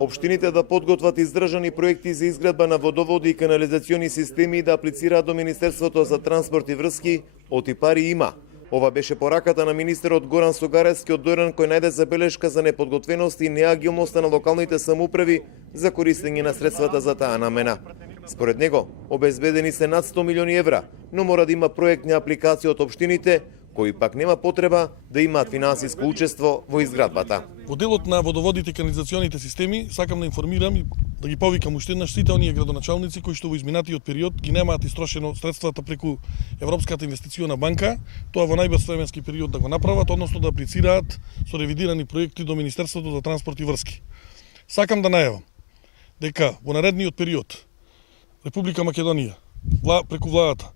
Општините да подготват издржани проекти за изградба на водоводи и канализациони системи и да аплицираат до Министерството за транспорт и врски, оти пари има. Ова беше пораката на министерот Горан Согаревски од Дојран, кој најде забелешка за неподготвеност и неагилноста на локалните самоуправи за користење на средствата за таа намена. Според него, обезбедени се над 100 милиони евра, но мора да има проектни апликации од општините, кои пак нема потреба да имаат финансиско учество во изградбата. Во делот на водоводите и канализационите системи, сакам да информирам и да ги повикам уште еднаш сите оние градоначалници кои што во изминатиот период ги немаат истрошено средствата преку Европската инвестициона банка, тоа во најбрз временски период да го направат, односно да аплицираат со ревидирани проекти до Министерството за транспорт и врски. Сакам да најавам дека во наредниот период Република Македонија преку владата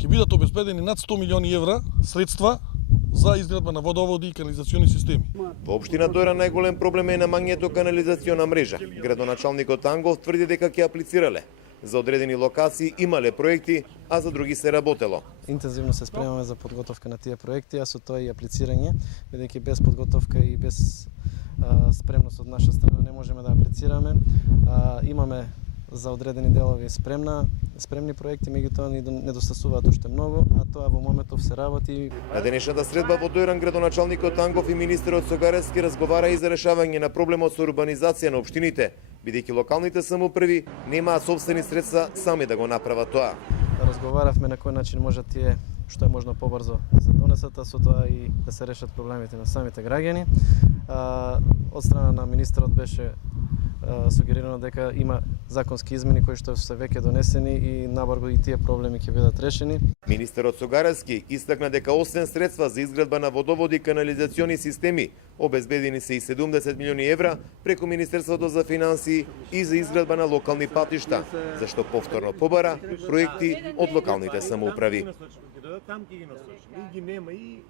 ќе бидат обезбедени над 100 милиони евра средства за изградба на водоводи и канализациони системи. Во општина Дојран најголем проблем е намањето канализациона мрежа. Градоначалникот Ангов тврди дека ќе аплицирале. За одредени локации имале проекти, а за други се работело. Интензивно се спремаме за подготовка на тие проекти, а со тоа и аплицирање, бидејќи без подготовка и без спремност од наша страна не можеме да аплицираме. Имаме за одредени делови спремни проекти, меѓутоа ни недостасуваат уште многу, а тоа во моментов се работи. На денешната средба во Дојран градоначалникот Ангов и министерот Согаревски разговара и за решавање на проблемот со урбанизација на општините, бидејќи локалните самоуправи немаат сопствени средства сами да го направат тоа. Разговаравме на кој начин може тие што е можно побрзо да се донесат, а со тоа и да се решат проблемите на самите граѓани. Од страна на министерот беше сугерирано дека има законски измени кои што се веќе донесени и набрзо и тие проблеми ќе бидат решени. Министерот Согаревски истакна дека освен средства за изградба на водоводи и канализациони системи, обезбедени се и 70 милиони евра преку Министерството за финансии и за изградба на локални патишта, зашто повторно побара проекти од локалните самоуправи. Там ги носочи, ги нема и